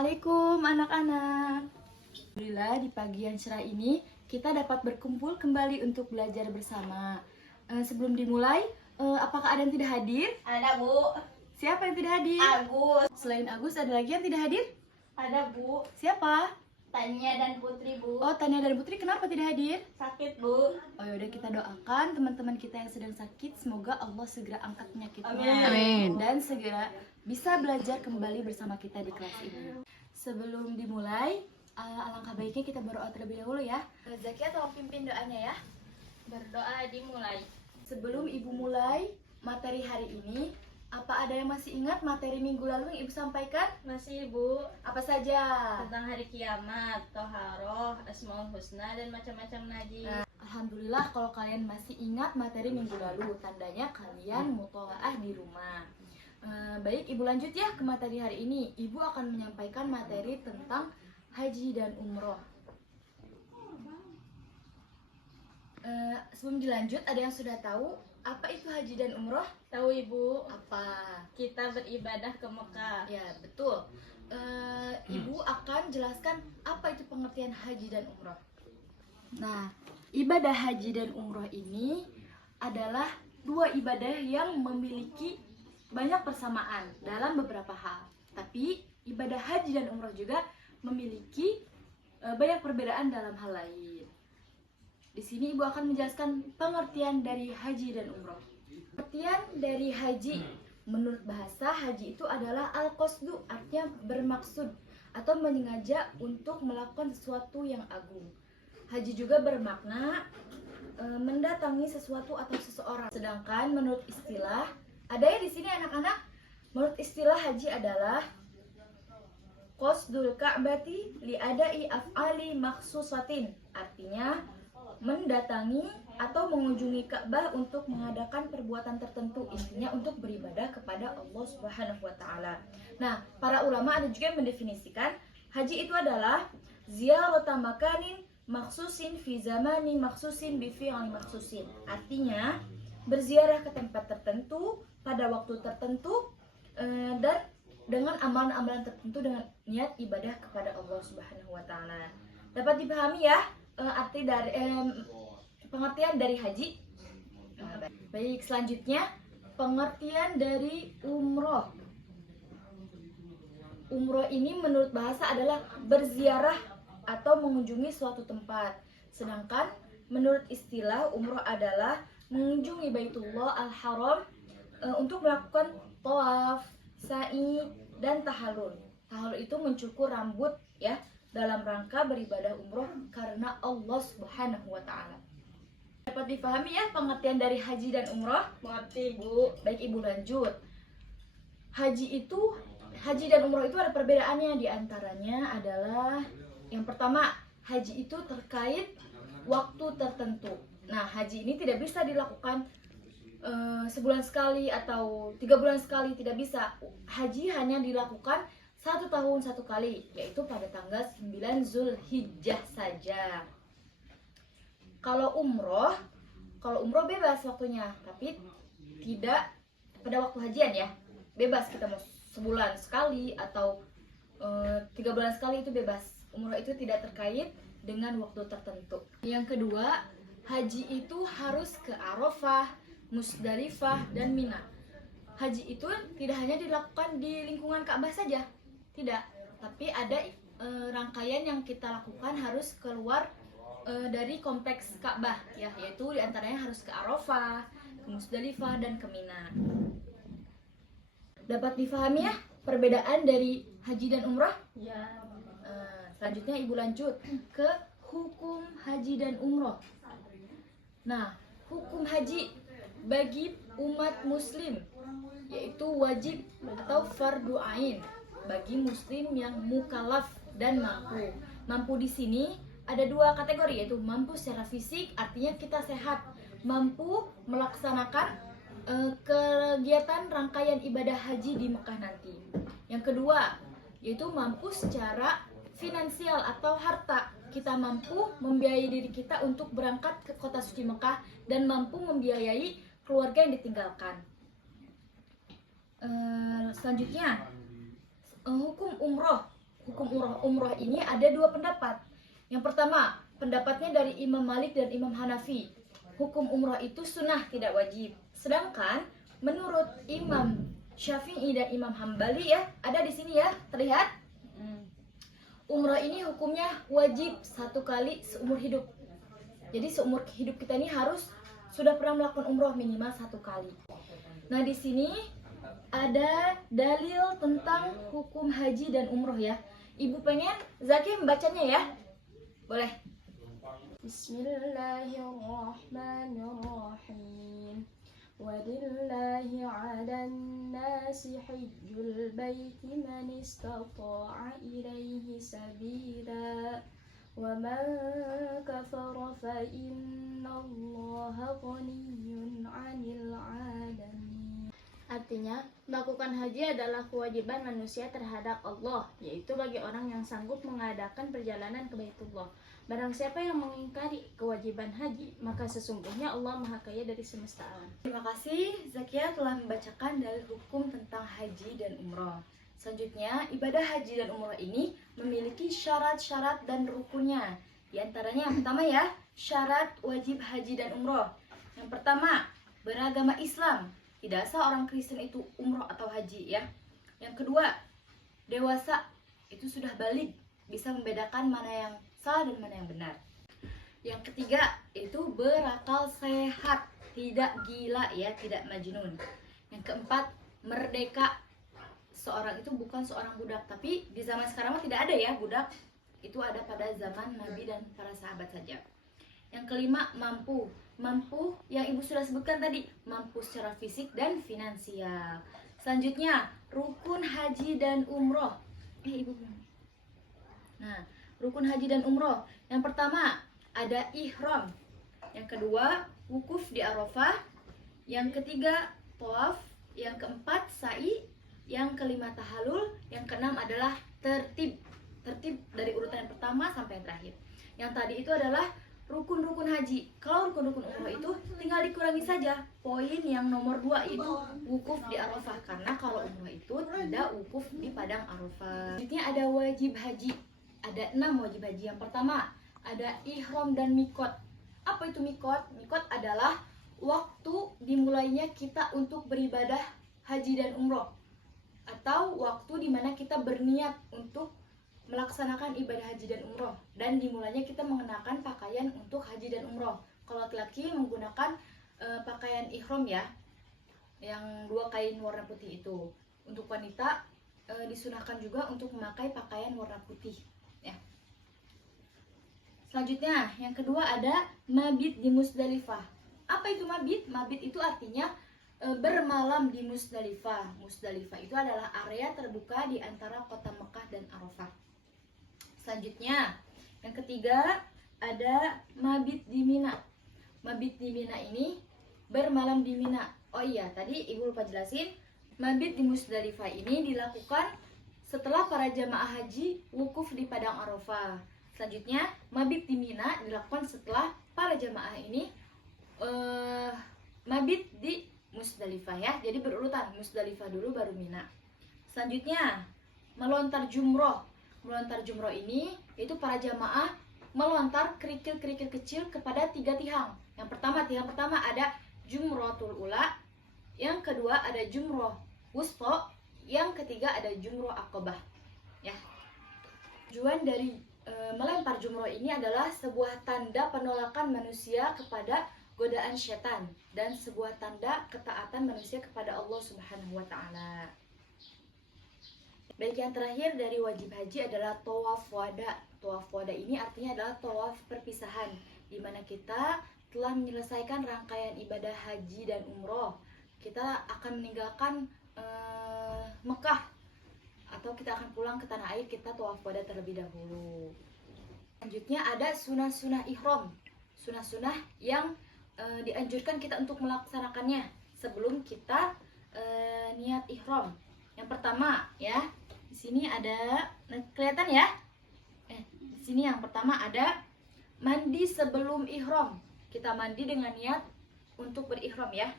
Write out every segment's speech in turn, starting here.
Assalamualaikum anak-anak. Alhamdulillah di pagi yang cerah ini kita dapat berkumpul kembali untuk belajar bersama. Sebelum dimulai, apakah ada yang tidak hadir? Ada, Bu. Siapa yang tidak hadir? Agus. Selain Agus ada lagi yang tidak hadir? Ada, Bu. Siapa? Tanya dan Putri, Bu. Oh, Tania dan Putri kenapa tidak hadir? Sakit, Bu. Oh yaudah, kita doakan teman-teman kita yang sedang sakit, semoga Allah segera angkat penyakitnya. Amin. Dan segera bisa belajar kembali bersama kita di kelas ini. Sebelum dimulai, alangkah baiknya kita berdoa terlebih dahulu ya. Zakia tolong pimpin doanya ya. Berdoa dimulai. Sebelum Ibu mulai materi hari ini, apa ada yang masih ingat materi minggu lalu yang Ibu sampaikan? Masih, Bu. Apa saja? Tentang hari kiamat, toharoh, asmaul husna, dan macam-macam lagi. Nah, alhamdulillah kalau kalian masih ingat materi minggu lalu, tandanya kalian mutolaah di rumah. Baik, Ibu lanjut ya ke materi hari ini. Ibu akan menyampaikan materi tentang haji dan umroh. Sebelum dilanjut, ada yang sudah tahu apa itu haji dan umroh? Tahu, Ibu? Apa? Kita beribadah ke Mekah. Ya, betul. Ibu akan jelaskan apa itu pengertian haji dan umroh. Nah, ibadah haji dan umroh ini adalah dua ibadah yang memiliki banyak persamaan dalam beberapa hal. Tapi ibadah haji dan umroh juga memiliki banyak perbedaan dalam hal lain. Di sini Ibu akan menjelaskan pengertian dari haji dan umroh. Pengertian dari haji, menurut bahasa haji itu adalah al-qasdu, artinya bermaksud atau menyengaja untuk melakukan sesuatu yang agung. Haji juga bermakna mendatangi sesuatu atau seseorang. Sedangkan menurut istilah, ada ya di sini anak-anak? Menurut istilah haji adalah qasdul ka'bati li adai af'ali makhsusatin, artinya mendatangi atau mengunjungi Ka'bah untuk mengadakan perbuatan tertentu, intinya untuk beribadah kepada Allah Subhanahu wa taala. Nah, para ulama ada juga yang mendefinisikan haji itu adalah ziyarata makanin makhsusin fi zamani makhsusin bi fi'li makhsusin. Artinya berziarah ke tempat tertentu pada waktu tertentu dan dengan amalan-amalan tertentu dengan niat ibadah kepada Allah Subhanahu wa taala. Dapat dipahami ya arti dari pengertian dari haji. Baik, selanjutnya pengertian dari umroh. Umroh ini menurut bahasa adalah berziarah atau mengunjungi suatu tempat. Sedangkan menurut istilah umroh adalah mengunjungi Baitullah Al-Haram untuk melakukan tawaf, sa'i, dan tahallul. Tahallul itu mencukur rambut ya, dalam rangka beribadah umroh karena Allah Subhanahu wa taala. Dapat dipahami ya pengertian dari haji dan umroh? Mengerti, Bu. Baik, Ibu lanjut. Haji dan umroh itu ada perbedaannya. Di antaranya adalah yang pertama, haji itu terkait waktu tertentu. Nah, haji ini tidak bisa dilakukan sebulan sekali atau 3 bulan sekali, tidak bisa. Haji hanya dilakukan 1 tahun 1 kali, yaitu pada tanggal 9 Zulhijjah saja. Kalau umroh bebas waktunya, tapi tidak pada waktu hajian ya. Bebas, kita mau sebulan sekali atau 3 bulan sekali, itu bebas. Umroh itu tidak terkait dengan waktu tertentu. Yang kedua, haji itu harus ke Arafah, Musdalifah, dan Mina. Haji itu tidak hanya dilakukan di lingkungan Ka'bah saja, tidak, tapi ada rangkaian yang kita lakukan harus keluar dari kompleks Ka'bah ya, yaitu diantaranya harus ke Arafah, ke Musdalifah, dan ke Mina. Dapat difahami ya perbedaan dari haji dan umrah? Ya. Selanjutnya Ibu lanjut ke hukum haji dan umroh. Nah, hukum haji bagi umat muslim yaitu wajib atau fardu ain bagi muslim yang mukallaf dan mampu. Mampu di sini ada 2 kategori, yaitu mampu secara fisik, artinya kita sehat, mampu melaksanakan kegiatan rangkaian ibadah haji di Mekah nanti. Yang kedua, yaitu mampu secara finansial atau harta. Kita mampu membiayai diri kita untuk berangkat ke kota suci Mekah dan mampu membiayai keluarga yang ditinggalkan. Selanjutnya, hukum umroh. hukum umroh ini ada dua pendapat. Yang pertama, pendapatnya dari Imam Malik dan Imam Hanafi. Hukum umroh itu sunnah, tidak wajib. Sedangkan menurut Imam Syafi'i dan Imam Hambali ya, ada di sini ya, terlihat. Umroh ini hukumnya wajib 1 kali seumur hidup. Jadi seumur hidup kita ini harus sudah pernah melakukan umroh minimal 1 kali. Nah, di sini ada dalil tentang hukum haji dan umroh ya. Ibu pengen Zaki membacanya ya? Boleh. Bismillahirrahmanirrahim. Walillahi 'alan nasi hajjul baiti man istata'a ilaihi sabila. Wa man kafara fa innallaha ghaniyyun 'anil 'alamin. Artinya, melakukan haji adalah kewajiban manusia terhadap Allah, yaitu bagi orang yang sanggup mengadakan perjalanan ke Baitullah. Barang siapa yang mengingkari kewajiban haji, maka sesungguhnya Allah Maha Kaya dari semesta alam. Terima kasih Zakia telah membacakan dalil hukum tentang haji dan umroh. Selanjutnya, ibadah haji dan umroh ini memiliki syarat-syarat dan rukunnya. Di antaranya yang pertama ya, syarat wajib haji dan umroh. Yang pertama, beragama Islam. Tidak sah orang Kristen itu umroh atau haji ya. Yang kedua, dewasa, itu sudah balik, bisa membedakan mana yang salah dan mana yang benar. Yang ketiga, itu berakal sehat, tidak gila ya, tidak majnun. Yang keempat, merdeka. Seorang itu bukan seorang budak, tapi di zaman sekarang mah tidak ada ya budak. Itu ada pada zaman Nabi dan para sahabat saja. Yang kelima, mampu. Mampu yang ibu sudah sebutkan tadi, mampu secara fisik dan finansial. Selanjutnya, rukun haji dan umroh. Ibu bilang. Nah, rukun haji dan umroh. Yang pertama, ada ihram. Yang kedua, wukuf di Arafah. Yang ketiga, tawaf. Yang keempat, sa'i. Yang kelima, tahallul. Yang keenam adalah tertib. Tertib dari urutan yang pertama sampai yang terakhir. Yang tadi itu adalah rukun-rukun haji. Kalau rukun-rukun umroh itu tinggal dikurangi saja. Poin yang nomor 2 itu wukuf di Arafah. Karena kalau umroh itu tidak wukuf di padang Arafah. Selanjutnya ada wajib haji. Ada 6 wajib haji. Yang pertama, ada ihram dan mikot. Apa itu mikot? Mikot adalah waktu dimulainya kita untuk beribadah haji dan umroh. Atau waktu dimana kita berniat untuk melaksanakan ibadah haji dan umroh. Dan dimulainya kita mengenakan pakaian untuk haji dan umroh. Kalau laki-laki menggunakan pakaian ihram ya, yang 2 kain warna putih itu. Untuk wanita disunahkan juga untuk memakai pakaian warna putih ya. Selanjutnya, yang kedua ada mabit di Musdalifah. Apa itu mabit? Mabit itu artinya bermalam di Musdalifah. Musdalifah itu adalah area terbuka di antara kota Mekah dan Arafah. Selanjutnya, yang ketiga ada mabit di Mina. Mabit di Mina ini bermalam di Mina. Oh iya, tadi ibu lupa jelasin. Mabit di Musdalifah ini dilakukan setelah para jamaah haji wukuf di padang Arafah. Selanjutnya, mabit di Mina dilakukan setelah para jamaah ini mabit di Musdalifah ya. Jadi berurutan, Musdalifah dulu baru Mina. Selanjutnya, melontar jumroh. Melontar jumroh ini itu para jamaah melontar kerikil-kerikil kecil kepada 3 tiang. Yang pertama, tiang pertama ada jumrotul ula. Yang kedua ada jumroh wusto. Yang ketiga ada jumroh akobah ya. Tujuan dari melempar jumroh ini adalah sebuah tanda penolakan manusia kepada godaan setan dan sebuah tanda ketaatan manusia kepada Allah Subhanahu wa taala. Baik, yang terakhir dari wajib haji adalah tawaf wada. Tawaf wada ini artinya adalah tawaf perpisahan, di mana kita telah menyelesaikan rangkaian ibadah haji dan umroh. Kita akan meninggalkan Mekah atau kita akan pulang ke tanah air, kita tawaf wada terlebih dahulu. Selanjutnya ada sunah-sunah ihram. Sunah-sunah yang dianjurkan kita untuk melaksanakannya sebelum kita niat ihram. Yang pertama ya, di sini ada kelihatan ya. Di sini yang pertama ada mandi sebelum ihram. Kita mandi dengan niat untuk berihram ya.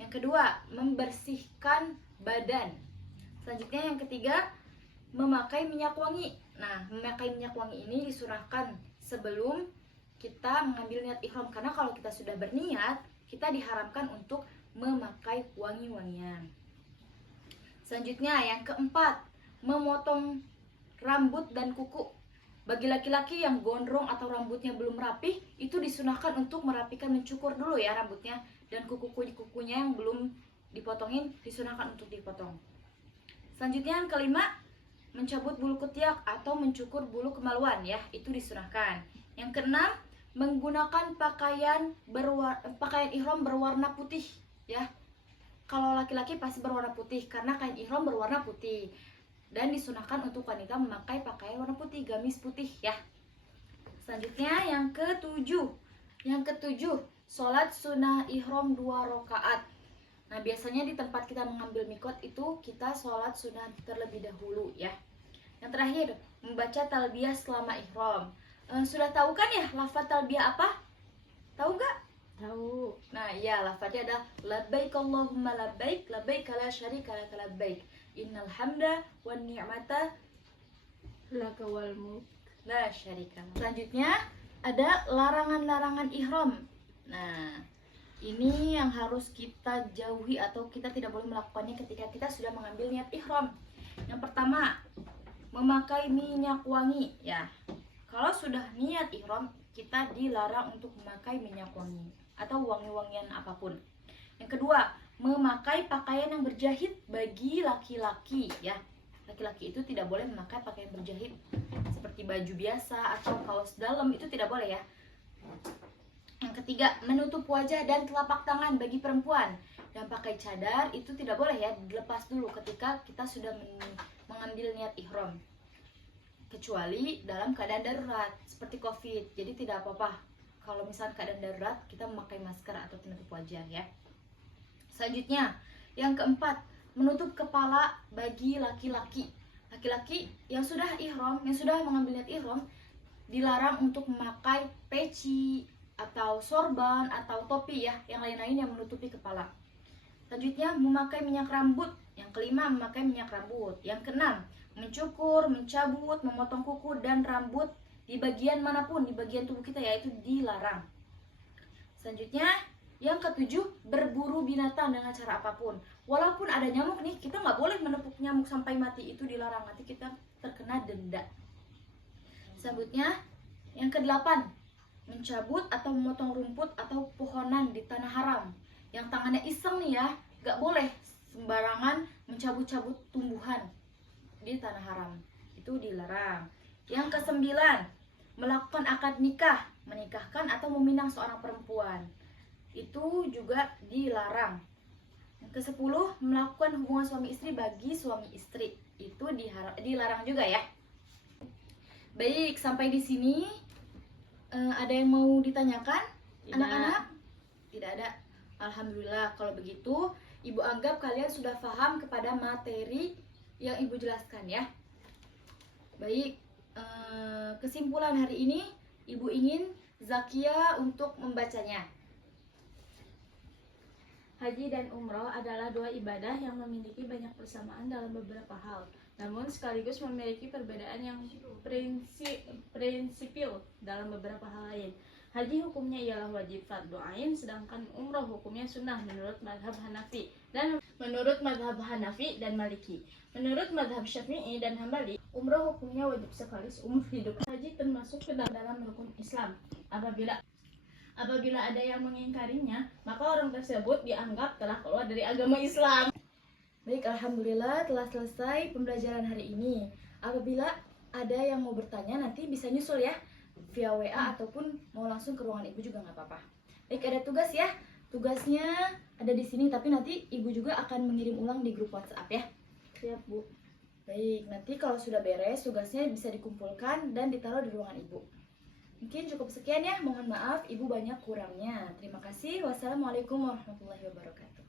Yang kedua, membersihkan badan. Selanjutnya yang ketiga, memakai minyak wangi. Nah, memakai minyak wangi ini disunahkan sebelum kita mengambil niat ihram, karena kalau kita sudah berniat, kita diharamkan untuk memakai wangi-wangian. Selanjutnya yang keempat, memotong rambut dan kuku. Bagi laki-laki yang gondrong atau rambutnya belum rapih, itu disunahkan untuk merapikan, mencukur dulu ya rambutnya, dan kuku-kukunya yang belum dipotongin disunahkan untuk dipotong. Selanjutnya yang kelima, mencabut bulu ketiak atau mencukur bulu kemaluan ya, itu disunahkan. Yang keenam, menggunakan pakaian ihram berwarna putih ya. Kalau laki-laki pasti berwarna putih karena kain ihram berwarna putih. Dan disunahkan untuk wanita memakai pakaian warna putih, gamis putih ya. Selanjutnya yang ketujuh. Sholat sunnah ihram 2 rakaat. Nah, biasanya di tempat kita mengambil mikot itu kita sholat sunnah terlebih dahulu ya. Yang terakhir, membaca talbiyah selama ihram. Sudah tahu kan ya lafaz talbiyah apa? Tahu nggak? Tahu. Nah, ya lafaznya ada labbaik Allahumma labbaik, labbaik la syarika lak labbaik. Innal hamda wan ni'mata Laka wal mulk la syarika. Selanjutnya ada larangan-larangan ihram. Nah, ini yang harus kita jauhi atau kita tidak boleh melakukannya ketika kita sudah mengambil niat ihram. Yang pertama, memakai minyak wangi ya. Kalau sudah niat ihram, kita dilarang untuk memakai minyak wangi atau wangi-wangian apapun. Yang kedua, memakai pakaian yang berjahit bagi laki-laki ya. Laki-laki itu tidak boleh memakai pakaian berjahit seperti baju biasa atau kaos dalam, itu tidak boleh ya. Yang ketiga, menutup wajah dan telapak tangan bagi perempuan. Dan pakai cadar itu tidak boleh ya, dilepas dulu ketika kita sudah mengambil niat ihram. Kecuali dalam keadaan darurat seperti COVID, jadi tidak apa-apa kalau misalnya keadaan darurat kita memakai masker atau penutup wajah ya. Selanjutnya yang keempat, menutup kepala bagi laki-laki. Laki-laki yang sudah ihram, yang sudah mengambil niat ihram, dilarang untuk memakai peci atau sorban atau topi ya, yang lain-lain yang menutupi kepala. Selanjutnya memakai minyak rambut. Yang kelima, memakai minyak rambut. Yang keenam, mencukur, mencabut, memotong kuku dan rambut di bagian manapun, di bagian tubuh kita ya, itu dilarang. Selanjutnya yang ketujuh, berburu binatang dengan cara apapun. Walaupun ada nyamuk nih, kita nggak boleh menepuk nyamuk sampai mati, itu dilarang, nanti kita terkena denda. Selanjutnya yang kedelapan, mencabut atau memotong rumput atau pohonan di tanah haram. Yang tangannya iseng nih ya, nggak boleh sembarangan mencabut-cabut tumbuhan di tanah haram, itu dilarang. Yang kesembilan, melakukan akad nikah, menikahkan atau meminang seorang perempuan, itu juga dilarang. Yang kesepuluh, melakukan hubungan suami istri bagi suami istri, itu dilarang juga ya. Baik, sampai di sini ada yang mau ditanyakan anak-anak? Tidak ada. Alhamdulillah, kalau begitu Ibu anggap kalian sudah paham kepada materi yang Ibu jelaskan ya. Baik, kesimpulan hari ini Ibu ingin Zakia untuk membacanya. Haji dan umroh adalah 2 ibadah yang memiliki banyak persamaan dalam beberapa hal, namun sekaligus memiliki perbedaan yang prinsipil dalam beberapa hal lain. Haji hukumnya ialah wajib fardu ain, sedangkan umroh hukumnya sunnah menurut mazhab Hanafi dan Maliki. Menurut mazhab Syafi'i dan Hambali, umroh hukumnya wajib sekali seumur hidup. Haji termasuk ke dalam rukun Islam. Apabila ada yang mengingkarinya, maka orang tersebut dianggap telah keluar dari agama Islam. Baik, alhamdulillah telah selesai pembelajaran hari ini. Apabila ada yang mau bertanya, nanti bisa nyusul ya via WA ataupun mau langsung ke ruangan Ibu juga nggak apa-apa. Baik, ada tugas ya. Tugasnya ada di sini, tapi nanti Ibu juga akan mengirim ulang di grup WhatsApp ya. Siap, Bu. Baik, nanti kalau sudah beres tugasnya bisa dikumpulkan dan ditaruh di ruangan Ibu. Mungkin cukup sekian ya. Mohon maaf Ibu banyak kurangnya. Terima kasih. Wassalamualaikum warahmatullahi wabarakatuh.